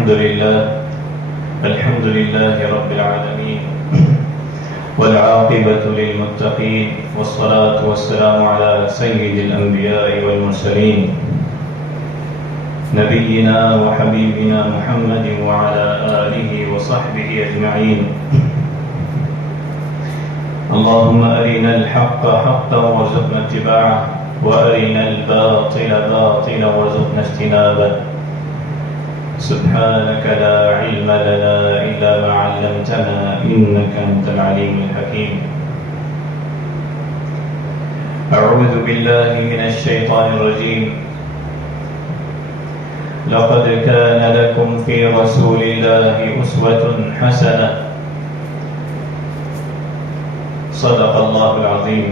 الحمد لله رب العالمين والعاقبة للمتقين والصلاة والسلام على سيد الأنبياء والمرسلين نبينا وحبيبنا محمد وعلى آله وصحبه أجمعين. اللهم أرنا الحق حقا وارزقنا اتباعه وأرنا الباطل باطلا وارزقنا اجتنابه. سبحانك لا علم لنا إلا ما علمتنا إنك أنت العليم الحكيم. أعوذ بالله من الشيطان الرجيم. لقد كان لكم في رسول الله أسوة حسنة. صدق الله العظيم.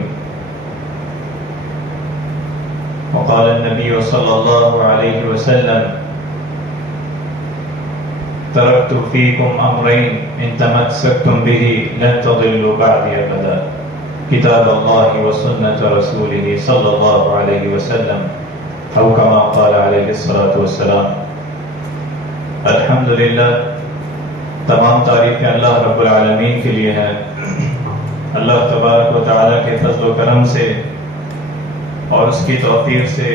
وقال النبي صلى الله عليه وسلم: تركت فيكم أمرين إن تمسكتم به لن تضلوا بعدي أبدا، كتاب الله وسنة رسوله صلى الله عليه وسلم، أو كما قال عليه الصلاة والسلام. الحمدللہ، تمام تعریفیں اللہ رب العالمین کے لیے ہیں. اللہ تبارک و تعالیٰ کے فضل و کرم سے اور اس کی توفیق سے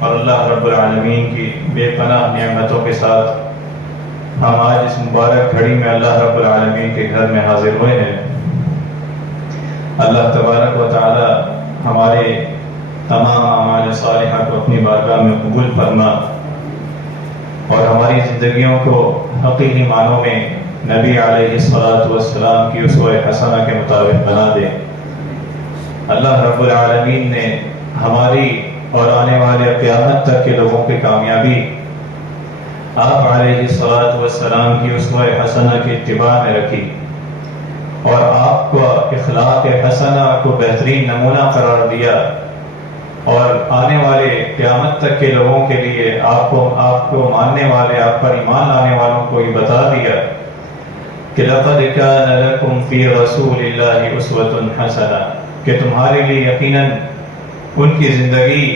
اور اللہ رب العالمین کی بے پناہ نعمتوں کے ساتھ ہم آج اس مبارک گھڑی میں اللہ رب العالمین کے گھر میں حاضر ہوئے ہیں. اللہ تبارک و تعالی ہمارے تمام اعمال صالحہ کو اپنی بارگاہ میں قبول فرما اور ہماری زندگیوں کو حقیقی معنوں میں نبی علیہ الصلاۃ والسلام کی اسوہ حسنہ کے مطابق بنا دے. اللہ رب العالمین نے ہماری اور آنے والے قیامت تک کے لوگوں کی کامیابی آپ علیہ الصلاۃ والسلام کی اسوہ حسنہ کی اتباع میں رکھی اور آپ کو اخلاق حسنہ کو بہترین نمونہ قرار دیا اور آنے والے قیامت تک کے لوگوں کے لیے آپ کو ماننے والے، آپ پر ایمان لانے والوں کو یہ بتا دیا کہ لقد كان لكم في رسول الله اسوة حسنہ، کہ تمہارے لیے یقیناً ان کی زندگی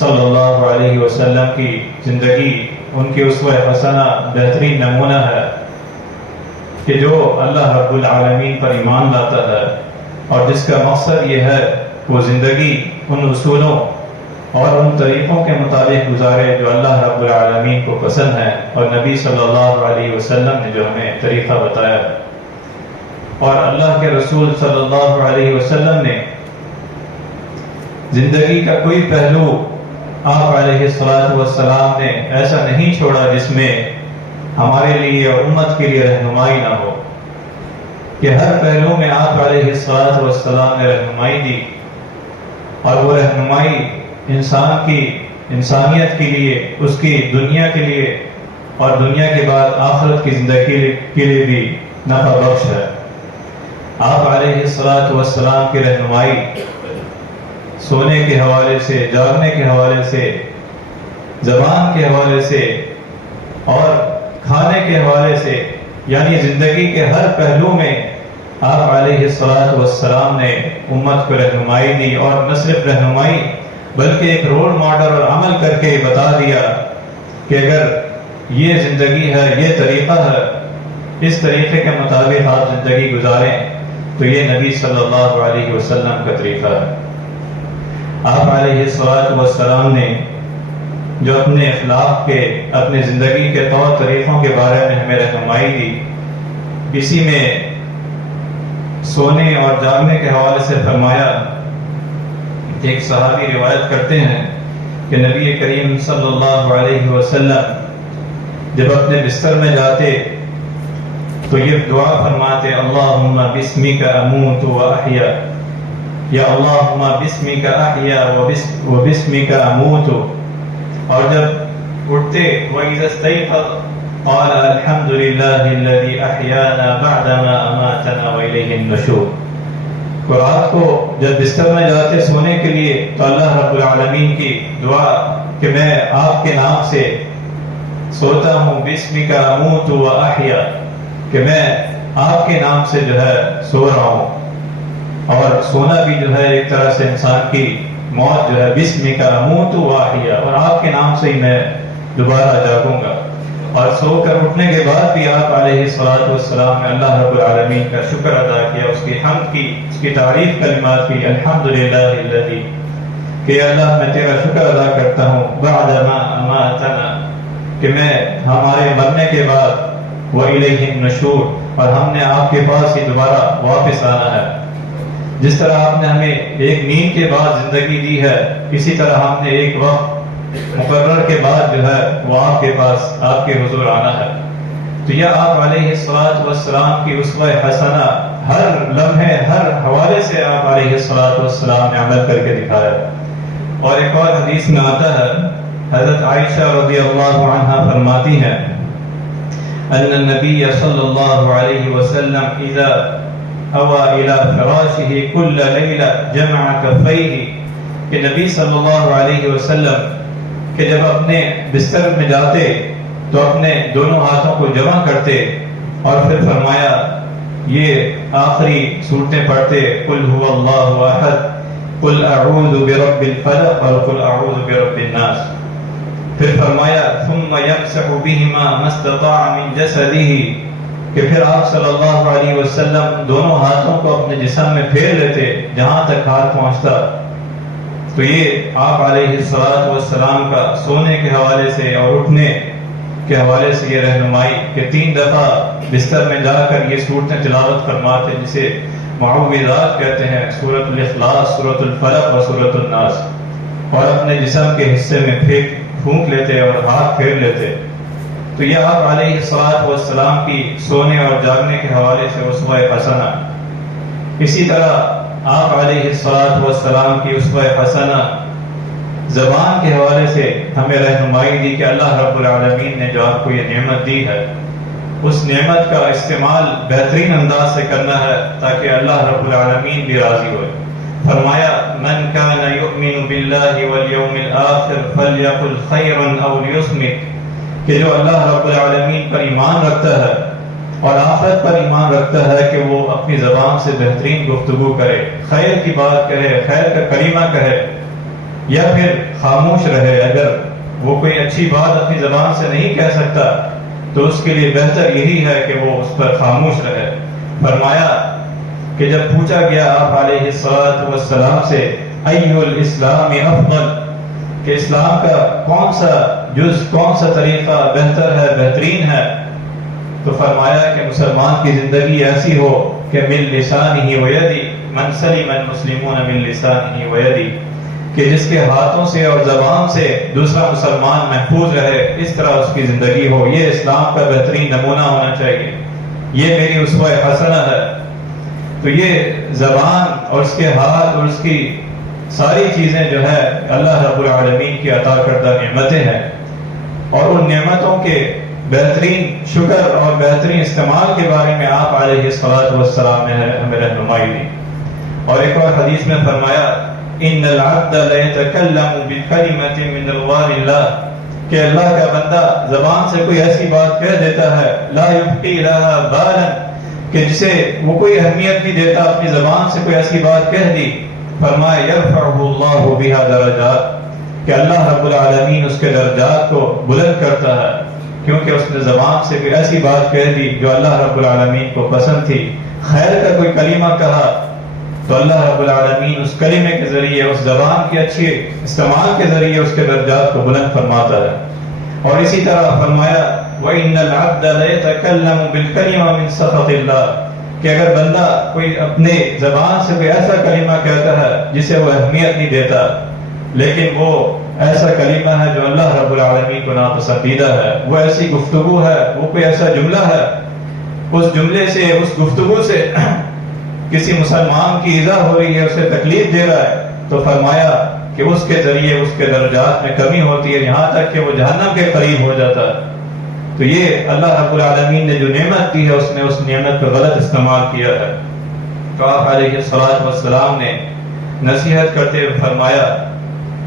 صلی اللہ علیہ وسلم کی زندگی، ان کی اسوہ حسنہ بہترین نمونہ ہے کہ جو اللہ رب العالمین پر ایمان لاتا ہے اور جس کا مقصد یہ ہے وہ زندگی ان اصولوں اور ان طریقوں کے مطابق گزارے جو اللہ رب العالمین کو پسند ہے اور نبی صلی اللہ علیہ وسلم نے جو ہمیں طریقہ بتایا. اور اللہ کے رسول صلی اللہ علیہ وسلم نے زندگی کا کوئی پہلو آپ علیہ الصلاۃ والسلام نے ایسا نہیں چھوڑا جس میں ہمارے لیے اور امت کے لیے رہنمائی نہ ہو، کہ ہر پہلو میں آپ علیہ الصلاۃ والسلام نے رہنمائی دی اور وہ رہنمائی انسان کی انسانیت کے لیے، اس کی دنیا کے لیے اور دنیا کے بعد آخرت کی زندگی کے لیے بھی نفع بخش ہے. آپ علیہ الصلاۃ والسلام کی رہنمائی سونے کے حوالے سے، جاگنے کے حوالے سے، زبان کے حوالے سے اور کھانے کے حوالے سے، یعنی زندگی کے ہر پہلو میں آپ علیہ الصلاۃ والسلام نے امت کو رہنمائی دی اور نہ صرف رہنمائی بلکہ ایک رول ماڈل اور عمل کر کے بتا دیا کہ اگر یہ زندگی ہے، یہ طریقہ ہے، اس طریقے کے مطابق آپ زندگی گزاریں تو یہ نبی صلی اللہ علیہ وسلم کا طریقہ ہے. آپ علیہ الصلاۃ والسلام نے جو اپنے اخلاق کے، اپنے زندگی کے طور طریقوں کے بارے میں ہمیں رہنمائی دی، اسی میں سونے اور جاگنے کے حوالے سے فرمایا. ایک صحابی روایت کرتے ہیں کہ نبی کریم صلی اللہ علیہ وسلم جب اپنے بستر میں جاتے تو یہ دعا فرماتے: اللہم بسمک اموت و احیا، یا اللہم بسمک احیا و بسمک اموت. اور جب اٹھتے وَإِذَا اسْتَيْقَظَ قَالَ الْحَمْدُ لِلَّهِ الَّذِي أَحْيَانَا بَعْدَمَا أَمَاتَنَا وَإِلَيْهِ النُّشُورُ. رات کو جب بستر میں جاتے سونے کے لیے تو اللہ رب العالمین کی دعا کہ میں آپ کے نام سے سوتا ہوں، بسمک اموت و احیا، کہ میں آپ کے نام سے جو ہے سو رہا ہوں. اور سونا بھی جو ہے ایک طرح سے انسان کی موت جو ہے، بسمک اموت و احیا، اور آپ کے نام سے ہی میں دوبارہ جاگوں گا. اور سو کر اٹھنے کے بعد بھی آپ علیہ الصلوۃ والسلام نے اللہ رب العالمین کا شکر ادا کیا، اس کی حمد کی، اس کی تعریف کلمات کی، الحمدللہ الذی، کہ اللہ میں تیرا شکر ادا کرتا ہوں بعد ما اماتنا، کہ میں ہمارے مرنے کے بعد وإلیہ النشور، اور ہم نے آپ کے پاس ہی دوبارہ واپس آنا ہے۔ جس طرح آپ نے ہمیں ایک نیند کے بعد زندگی دی ہے، اسی طرح ہم نے ایک وقت مقرر کے بعد جو ہے وہ آپ کے پاس، آپ کے حضور آنا ہے۔ تو یہ آپ علیہ الصلوۃ والسلام کی اسوہ حسنہ، ہر لمحے ہر حوالے سے آپ علیہ الصلوۃ والسلام نے عمل کر کے دکھایا۔ اور ایک اور حدیث میں آتا ہے، حضرت عائشہ رضی اللہ عنہا فرماتی ہیں ان النبی صلی اللہ علیہ وسلم اذا اوى الى فراشه كل ليلة جمع كفيه، کہ نبی صلی اللہ علیہ وسلم کہ جب اپنے بستر میں جاتے تو اپنے دونوں ہاتھوں کو جمع کرتے اور پھر فرمایا، یہ آخری صورتیں پڑھتے، قل هو اللہ احد، قل اعوذ برب الفلق اور قل اعوذ برب الناس۔ پھر فرمایا ثم يمسح بهما ما استطاع من جسده، کہ پھر آپ صلی اللہ علیہ وسلم دونوں ہاتھوں کو اپنے جسم میں پھیر لیتے جہاں تک ہاتھ پہنچتا۔ تو یہ آپ علیہ الصلوۃ والسلام کا سونے کے حوالے سے اور اٹھنے کے حوالے سے یہ رہنمائی کہ 3 دفعہ بستر میں جا کر یہ صورتیں تلاوت فرماتے، جسے معوذات کہتے ہیں، سورۃ الاخلاص، سورۃ الفلق اور سورۃ الناس، اور اپنے جسم کے حصے میں پھونک لیتے اور ہاتھ پھیر لیتے۔ تو یہ آپ علیہ الصلوۃ والسلام کی سونے اور جاگنے کے حوالے سے اسوہ حسنہ۔ اسی طرح آپ علیہ الصلوۃ والسلام کی اسوہ حسنہ زبان کے حوالے سے ہمیں رہنمائی دی کہ اللہ رب العالمین نے جو آپ کو یہ نعمت دی ہے، اس نعمت کا استعمال بہترین انداز سے کرنا ہے تاکہ اللہ رب العالمین بھی راضی ہوئے۔ فرمایا من کان یؤمن باللہ والیوم الآخر فلیقل خیرا او لیصمت، کہ جو اللہ رب العالمین پر ایمان رکھتا ہے اور آخرت پر ایمان رکھتا ہے کہ وہ اپنی زبان سے بہترین گفتگو کرے، خیر کی بات کہے، خیر کا کلمہ کہے، یا پھر خاموش رہے۔ اگر وہ کوئی اچھی بات اپنی زبان سے نہیں کہہ سکتا تو اس کے لیے بہتر یہی ہے کہ وہ اس پر خاموش رہے۔ فرمایا کہ جب پوچھا گیا آپ علیہ الصلوۃ والسلام سے ایہ الاسلام افضل، کہ اسلام کا کون سا جز، کون سا طریقہ بہتر ہے، بہترین ہے، تو فرمایا کہ مسلمان کی زندگی ایسی ہو کہ من لسانہ ویدی من سلم المسلمون من لسانہ ویدی، کہ جس کے ہاتھوں سے اور زبان سے دوسرا مسلمان محفوظ رہے، اس طرح اس کی زندگی ہو۔ یہ اسلام کا بہترین نمونہ ہونا چاہیے، یہ میری اسوہ حسنہ ہے۔ تو یہ زبان اور اس کے ہاتھ اور اس کی ساری چیزیں جو ہے اللہ رب العالمین کی عطا کردہ نعمتیں ہیں، اور ان نعمتوں کے بہترین شکر اور بہترین استعمال کے بارے میں آپ علیہ الصلوۃ والسلام نے ہمیں رہنمائی دی۔ اور ایک اور حدیث میں فرمایا ان العبد لیتکلم بکلمۃ من رضوان اللہ، کہ اللہ کا بندہ زبان سے کوئی ایسی بات کہہ دیتا ہے لا یبقی لہا بالا، کہ جسے وہ کوئی اہمیت نہیں دیتا، اپنی زبان سے کوئی ایسی بات کہہ دی، فرمایا یرفعہ اللہ بہا درجات، کہ اللہ رب العالمین اس کے درجات کو بلند کرتا ہے، کیونکہ اس نے زبان سے کوئی ایسی بات کہہ دی جو اللہ رب العالمین کو پسند تھی۔ خیر کا کوئی کلمہ کہا تو اللہ رب العالمین اس کلمے کے ذریعے، اس زبان کے اچھے استعمال کے ذریعے اس کے درجات کو بلند فرماتا ہے۔ اور اسی طرح فرمایا وَإِنَّ الْعَبْدَ لَيَتَكَلَّمُ بِالْكَلِمَةِ مِنْ سَخَطِ اللَّهِ، کہ اگر بندہ کوئی اپنے زبان سے کوئی ایسا کلمہ کہتا ہے جسے وہ اہمیت نہیں دیتا، لیکن وہ ایسا کلمہ ہے جو اللہ رب العالمین کو ناپسندیدہ ہے، وہ ایسی گفتگو ہے، وہ کوئی ایسا جملہ ہے، اس جملے سے، اس گفتگو سے کسی مسلمان کی ایذا ہو رہی ہے، اسے تکلیف دے رہا ہے، تو فرمایا کہ اس کے ذریعے اس کے درجات میں کمی ہوتی ہے، یہاں تک کہ وہ جہنم کے قریب ہو جاتا ہے۔ تو یہ اللہ رب العالمین نے جو نعمت دی ہے، اس نے اس نعمت کا غلط استعمال کیا ہے۔ تو آپ علیہ الصلوۃ والسلام نے نصیحت کرتے ہوئے فرمایا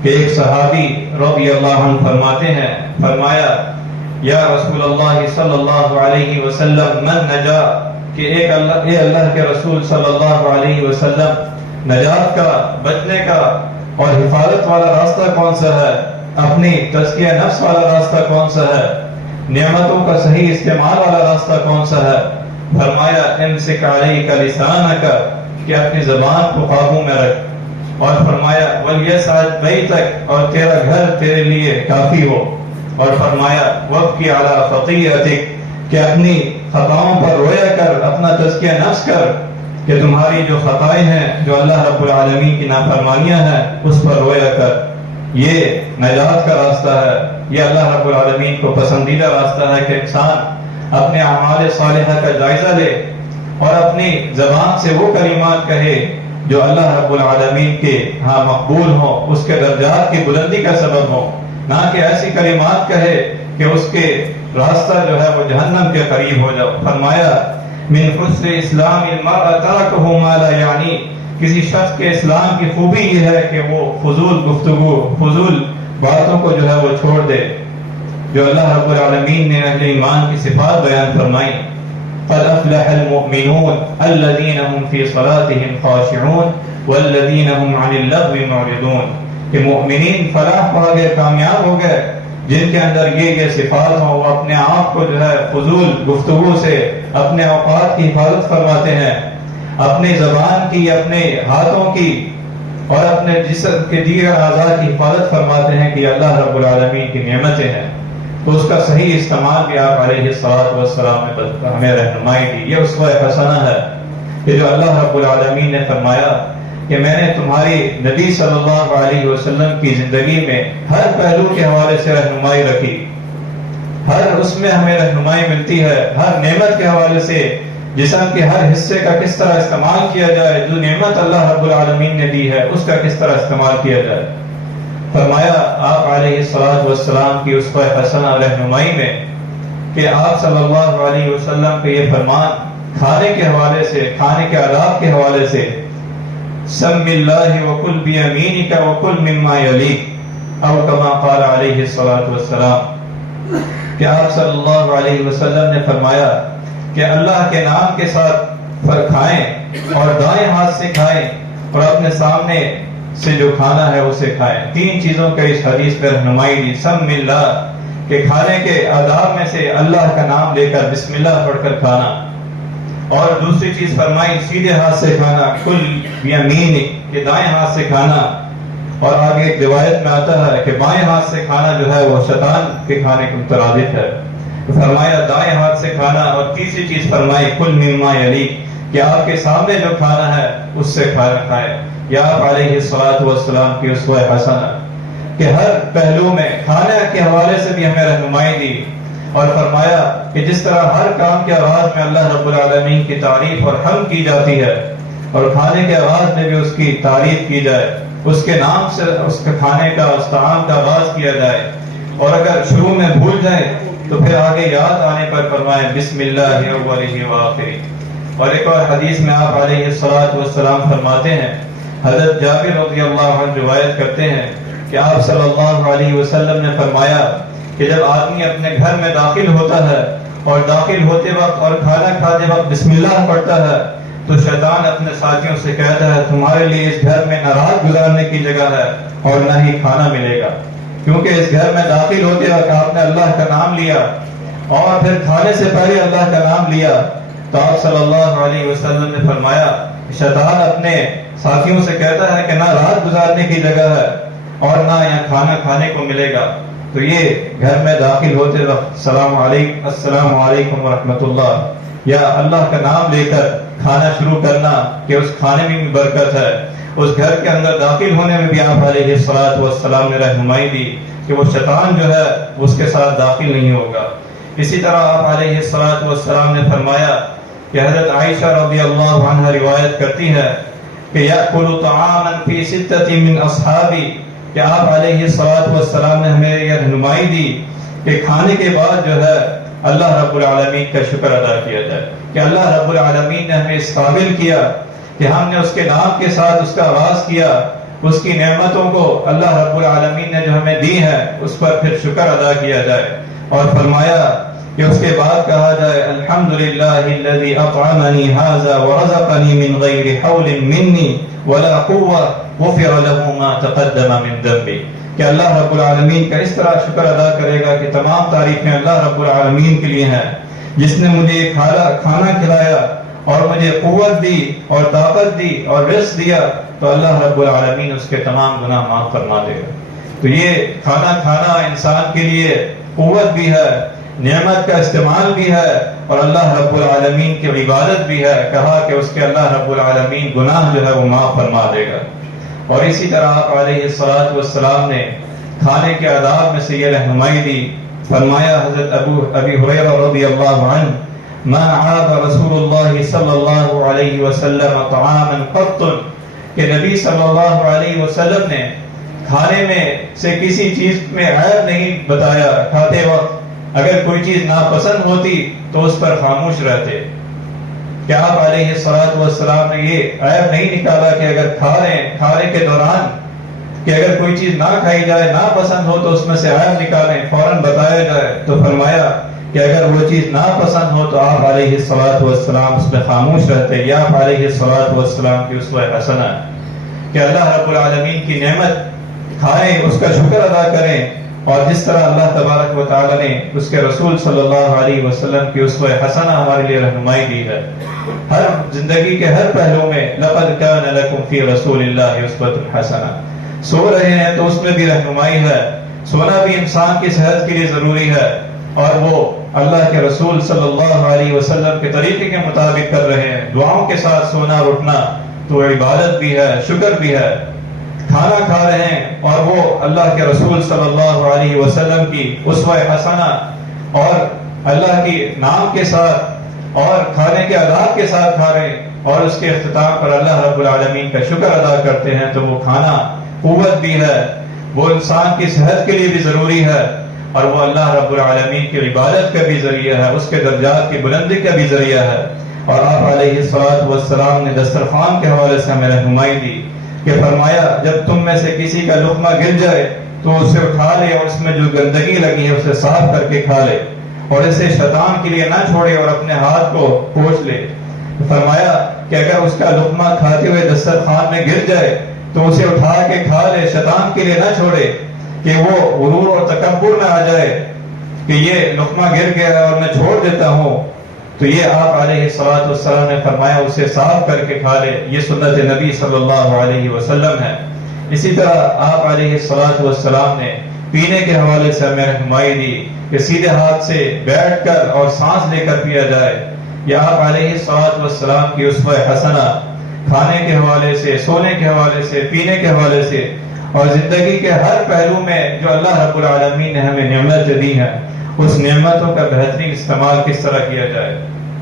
کہ ایک صحابی رضی اللہ عنہ فرماتے ہیں، فرمایا یا رسول اللہ صلی اللہ علیہ وسلم من نجا، کہ اے اللہ کے رسول صلی اللہ علیہ وسلم، نجات کا، بچنے کا اور حفاظت والا راستہ کون سا ہے؟ اپنی تزکیہ نفس والا راستہ کون سا ہے؟ نعمتوں کا صحیح استعمال والا راستہ کون سا ہے؟ فرمایا امسک علیک لسانک، کہ اپنی زبان کو قابو میں رکھ، اور فرمایا ولیسعد بیتک، اور تیرا گھر تیرے لیے کافی ہو، اور فرمایا وابکی علی خطیئتک، کہ اپنی خطاؤں پر رویا کر، اپنا تزکیہ نفس کر، کہ تمہاری جو خطائیں ہیں، جو اللہ رب العالمین کی نافرمانیاں ہیں، اس پر رویا کر۔ یہ نجات کا راستہ ہے، یہ اللہ رب العالمین کو پسندیدہ راستہ ہے کہ انسان اپنے اعمال صالحہ کا جائزہ لے اور اپنی زبان سے وہ کلمات کہے جو اللہ رب العالمین کے ہاں مقبول ہوں، اس کے درجات کی بلندی کا سبب ہو، نہ کہ ایسی کلمات کہے کہ اس کے راستہ جو ہے وہ جہنم کے قریب ہو جائے۔ فرمایا من حسن اسلام المرء ترکہ ما لا یعنی، کسی شخص کے اسلام کی خوبی یہ ہے کہ وہ فضول گفتگو، فضول باتوں کو جو ہے وہ چھوڑ دے۔ جو اللہ رب العالمین نے اہل ایمان کی صفات بیان فرمائی، قد افلح المؤمنون الذین هم فی صلاتهم خاشعون والذین هم عن اللغو معرضون، کہ مؤمنین فلاح پا گئے، کامیاب ہو گئے جن کے اندر یہ صفات ہوں، وہ اپنے آپ کو جو ہے فضول گفتگو سے اپنے اوقات کی حفاظت فرماتے ہیں، اپنی زبان کی، اپنے ہاتھوں کی اور اپنے جسم کے دیگر اعضاء کی حفاظت فرماتے ہیں کہ یہ اللہ رب العالمین کی نعمتیں ہیں۔ تو اس کا صحیح استعمال بھی آپ علیہ السلام نے ہمیں رہنمائی دی۔ یہ اسوہ حسنہ ہے کہ جو اللہ رب العالمین نے فرمایا کہ میں نے تمہاری نبی صلی اللہ علیہ وسلم کی زندگی میں ہر پہلو کے حوالے سے رہنمائی رکھی، ہر اس میں ہمیں رہنمائی ملتی ہے، ہر نعمت کے حوالے سے جسم کے ہر حصے کا کس طرح استعمال کیا جائے، جو نعمت اللہ رب العالمین نے دی ہے اس کا کس طرح استعمال کیا جائے۔ فرمایا آپ علیہ السلام کی اسوہ حسنہ رہنمائی میں کہ آپ صلی اللہ علیہ وسلم کے یہ فرمان کھانے کے حوالے سے، کھانے کے آداب کے حوالے سے، سم اللہ وکل بیمینک وکل مما یلیک، او کما قال علیہ السلام، کہ آپ صلی اللہ علیہ وسلم نے فرمایا کہ اللہ کے نام کے ساتھ کھائیں اور دائیں ہاتھ سے کھائیں اور اپنے سامنے سے جو کھانا ہے اسے کھائیں۔ تین چیزوں کا اس حدیث میں رہنمائی دی۔ سم اللہ، کہ کھانے کے آداب میں سے اللہ کا نام لے کر بسم اللہ پڑھ کر کھانا، اور دوسری چیز فرمائی سیدھے ہاتھ سے کھانا، کل بیمینک، کہ دائیں ہاتھ سے کھانا، اور آگے ایک روایت میں آتا ہے کہ بائیں ہاتھ سے کھانا جو ہے وہ شیطان کے کھانے کے مترادف ہے۔ فرمایا دائیں ہاتھ سے کھانا، اور تیسری چیز فرمائی کل مما یلیک، کہ آپ کے سامنے جو کھانا ہے اس سے کھانا کھائیں۔ یا آپ علیہ السلام کی اسوہ حسنہ کہ ہر پہلو میں کھانے کے حوالے سے بھی ہمیں رہنمائی دی، اور فرمایا کہ جس طرح ہر کام کے آغاز میں اللہ رب العالمین کی تعریف اور حمد کی جاتی ہے، اور کھانے کے آغاز میں بھی اس کی تعریف کی جائے، اس کے نام سے اس کے کھانے کا، اس طعام کا آغاز کیا جائے، اور اگر شروع میں بھول جائے تو پھر آگے یاد آنے پر فرمائیں بسم اللہ اولیہ وآخری۔ اور ایک اور حدیث میں آپ علیہ السلام فرماتے ہیں، حضرت جابر رضی اللہ عنہ روایت کرتے ہیں کہ آپ صلی اللہ علیہ وسلم نے فرمایا کہ جب آدمی اپنے گھر میں داخل ہوتا ہے اور داخل ہوتے وقت اور کھانا کھاتے وقت بسم اللہ پڑھتا ہے تو شیطان اپنے ساتھیوں سے کہتا ہے تمہارے لیے اس گھر میں نہ رات گزارنے کی جگہ ہے اور نہ ہی کھانا ملے گا، کیونکہ اس گھر میں داخل ہوتے وقت آپ نے اللہ کا نام لیا اور پھر کھانے سے پہلے اللہ کا نام لیا۔ تو آپ صلی اللہ علیہ وسلم نے فرمایا شیطان اپنے ساتھیوں سے کہتا ہے کہ نہ رات گزارنے کی جگہ ہے اور نہ یہاں کھانا کھانے کو ملے گا۔ تو یہ گھر میں داخل ہوتے وقت السلام علیکم ورحمۃ اللہ یا اللہ کا نام لے کر کھانا شروع کرنا کہ اس کھانے میں بھی برکت ہے۔ اس گھر کے اندر داخل ہونے میں بھی آپ علیہ السلام نے رہنمائی دی کہ وہ شیطان جو ہے اس کے ساتھ داخل نہیں ہوگا۔ اسی طرح آپ علیہ السلام نے فرمایا کہ حضرت عائشہ رضی اللہ عنہ روایت کرتی ہے کہ یأکل طعاما فی ستۃ من اصحابی، کہ آپ علیہ السلام نے ہمیں یہ رہنمائی دی کہ کھانے کے بعد جو ہے اللہ رب العالمین کا شکر ادا کیا جائے، کہ اللہ رب العالمین نے ہمیں اس قابل کیا کہ ہم نے اس کے نام کے ساتھ اس کا آغاز کیا، اس کی نعمتوں کو اللہ رب العالمین نے جو ہمیں دی ہے اس پر پھر شکر ادا کیا جائے، اور فرمایا کہ اس کے بعد کہا جائے الحمدللہ الذی اطعمنی ھذا ورزقنی من غیر حول منی ولا قوة غفر له ما تقدم من ذنبی، کہ اللہ رب العالمین کا اس طرح شکر ادا کرے گا کہ تمام تعریفیں اللہ رب العالمین کے لیے ہیں، جس نے مجھے یہ کھانا کھلایا اور مجھے قوت دی اور طاقت دی اور رزق دیا، تو اللہ رب العالمین اس کے تمام گناہ معاف فرما دے گا۔ تو یہ کھانا کھانا انسان کے لیے قوت بھی ہے، نعمت کا استعمال بھی ہے، اور اللہ رب العالمین کی عبادت بھی ہے۔ کہا کہ اس کے اللہ رب العالمین گناہ جو ہے وہ معاف فرما دے گا۔ اور اسی طرح آپ علیہ الصلوۃ والسلام نے کھانے کے آداب میں سے یہ رہنمائی دی۔ فرمایا حضرت ابی ہریرہ رضی اللہ عنہ، ما عاب رسول اللہ صلی اللہ علیہ وسلم طعاما قط، کہ نبی صلی اللہ علیہ وسلم نے کھانے میں سے کسی چیز میں عیب نہیں بتایا۔ کھاتے وقت اگر کوئی چیز ناپسند ہوتی تو اس پر خاموش رہتے، کہ آپ علیہ الصلوۃ والسلام نے یہ عیب نہیں نکالا کہ اگر کھانے کے دوران کہ اگر کوئی چیز نہ کھائی جائے، ناپسند ہو تو اس میں سے عیب نکالیں، فوراً بتایا جائے۔ تو فرمایا کہ اگر وہ چیز ناپسند ہو تو آپ علیہ الصلوۃ والسلام اس میں خاموش رہتے۔ یا آپ علیہ الصلوۃ والسلام کی اسوہ حسنہ کہ اللہ رب العالمین کی نعمت کھائیں، اس کا شکر ادا کریں، اور جس طرح اللہ تبارک و تعالی نے اس کے رسول صلی اللہ علیہ وسلم کی اسوہ حسنہ ہمارے لیے رہنمائی دی ہے۔ ہر زندگی کے ہر پہلو میں لقد کان لکم فی رسول اللہ اسوۃ حسنہ، سو رہے ہیں تو اس میں بھی رہنمائی ہے۔ سونا بھی انسان کی صحت کے لیے ضروری ہے، اور وہ اللہ کے رسول صلی اللہ علیہ وسلم کے طریقے کے مطابق کر رہے ہیں۔ دعاؤں کے ساتھ سونا اور اٹھنا تو عبادت بھی ہے، شکر بھی ہے۔ کھانا کھا رہے ہیں اور وہ اللہ کے رسول صلی اللہ علیہ وسلم کی اسوہ حسنہ اور اللہ کے نام کے ساتھ اور کھانے کے آداب کے ساتھ کھا رہے ہیں، اور اس کے اختتام پر اللہ رب العالمین کا شکر ادا کرتے ہیں، تو وہ کھانا قوت بھی ہے، وہ انسان کی صحت کے لیے بھی ضروری ہے، اور وہ اللہ رب العالمین کی عبادت کا بھی ذریعہ ہے، اس کے درجات کی بلندی کا بھی ذریعہ ہے۔ اور آپ علیہ الصلوۃ والسلام نے دسترخوان کے حوالے سے ہمیں رہنمائی دی کہ فرمایا جب تم میں سے کسی کا لقمہ گر جائے تو اسے اٹھا لے، اور اس میں جو گندگی لگی ہے اسے صاف کر کے کھا لے، اور اسے شیطان کے لیے نہ چھوڑے اور اپنے ہاتھ کو پوچھ لے۔ فرمایا کہ اگر اس کا لقمہ کھاتے ہوئے دسترخوان میں گر جائے تو اسے اٹھا کے کھا لے، شیطان کے لیے نہ چھوڑے کہ وہ غرور اور تکبر نہ آ جائے کہ یہ لقمہ گر گیا اور میں چھوڑ دیتا ہوں۔ تو یہ آپ علیہ الصلوۃ والسلام نے فرمایا اسے صاف کر کے کھا لے، یہ سنت نبی صلی اللہ علیہ وسلم ہے۔ اسی طرح آپ علیہ الصلوۃ والسلام نے پینے کے حوالے سے ہمیں رہنمائی دی کہ سیدھے ہاتھ سے بیٹھ کر اور سانس لے کر پیا جائے۔ یہ آپ علیہ الصلوۃ والسلام کی اسوہ حسنہ کھانے کے حوالے سے، سونے کے حوالے سے، پینے کے حوالے سے، اور زندگی کے ہر پہلو میں جو اللہ رب العالمین نے ہمیں نعمت دی ہے، اس نعمتوں کا بہترین استعمال کس طرح کیا جائے۔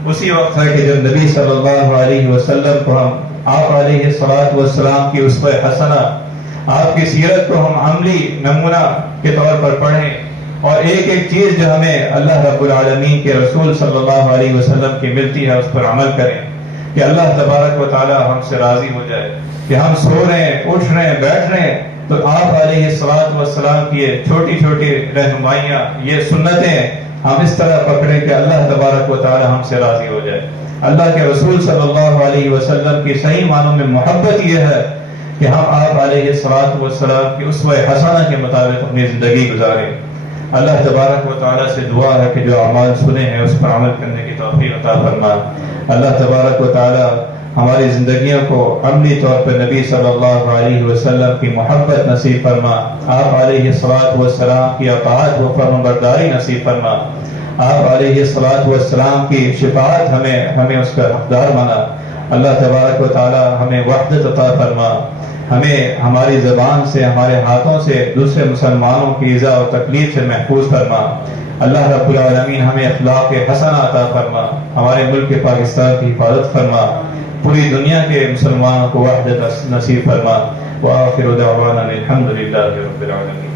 اسی وقت ہے کہ جب نبی صلی اللہ علیہ وسلم کو ہم آپ علیہ الصلوۃ والسلام کی اسوہ حسنہ، آپ کی سیرت کو ہم عملی نمونہ کے طور پر پڑھیں، اور ایک ایک چیز جو ہمیں اللہ رب العالمین کے رسول صلی اللہ علیہ وسلم کی ملتی ہے اس پر عمل کریں، کہ اللہ تبارک و تعالی ہم سے راضی ہو جائے۔ کہ ہم سو رہے ہیں، اٹھ رہے ہیں، بیٹھ رہے ہیں، تو آپ علیہ الصلوۃ والسلام کی یہ چھوٹی چھوٹی رہنمائیاں، یہ سنتیں ہم اس طرح پکڑیں کہ اللہ تبارک و تعالی ہم سے راضی ہو جائے۔ اللہ کے رسول صلی اللہ علیہ وسلم کی صحیح معنوں میں محبت یہ ہے کہ ہم آپ علیہ الصلوۃ والسلام کی اسوہ حسنہ کے مطابق اپنی زندگی گزاریں۔ اللہ تبارک و تعالی سے دعا ہے کہ جو اعمال سنے ہیں اس پر عمل کرنے کی توفیق عطا فرما۔ اللہ تبارک و تعالی ہماری زندگیوں کو عملی طور پر نبی صلی اللہ علیہ وسلم کی محبت نصیب فرما، آپ علیہ الصلوۃ والسلام کی اطاعت و فرمانبرداری نصیب فرما، آپ علیہ الصلوۃ والسلام کی شفاعت ہمیں اس کا حقدار بنا۔ اللہ تبارک و تعالی ہمیں وحدت عطا فرما، ہمیں ہماری زبان سے، ہمارے ہاتھوں سے دوسرے مسلمانوں کی ایذا و تکلیف سے محفوظ فرما۔ اللہ رب العالمین ہمیں اخلاق حسنہ عطا فرما، ہمارے ملک پاکستان کی حفاظت فرما، پوری دنیا کے مسلمانوں کو وحدت نصیب فرما۔ وآخر دعوانا الحمد للہ رب العالمین۔